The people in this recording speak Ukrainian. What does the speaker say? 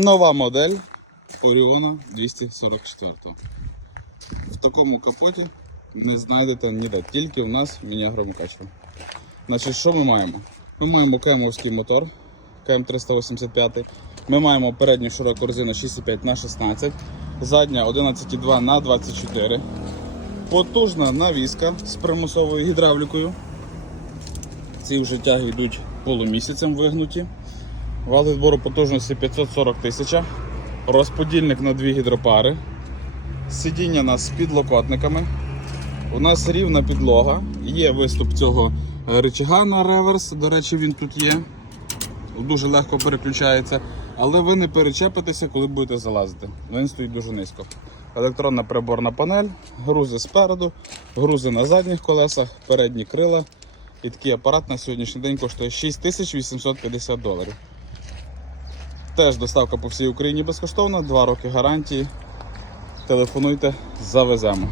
Нова модель Oriona 244. В такому капоті не знайдете ніде, тільки в нас в міні-агромукачево. Значить, що ми маємо? Ми маємо кемовський мотор КМ385. Ми маємо передню широку корзину 6,5 на 16, задня 11,2 на 24. Потужна навіска з примусовою гідравлікою. Ці вже тяги йдуть полумісяцем вигнуті. Вал відбору потужності 540 тисяч. Розподільник на дві гідропари. Сидіння у нас з підлокотниками. У нас рівна підлога. Є виступ цього рычага на реверс. До речі, він тут є. Дуже легко переключається. Але ви не перечепитеся, коли будете залазити. Він стоїть дуже низько. Електронна приборна панель, грузи спереду, грузи на задніх колесах, передні крила. І такий апарат на сьогоднішній день коштує 6850 доларів. Теж доставка по всій Україні безкоштовна, 2 роки гарантії. Телефонуйте, завеземо.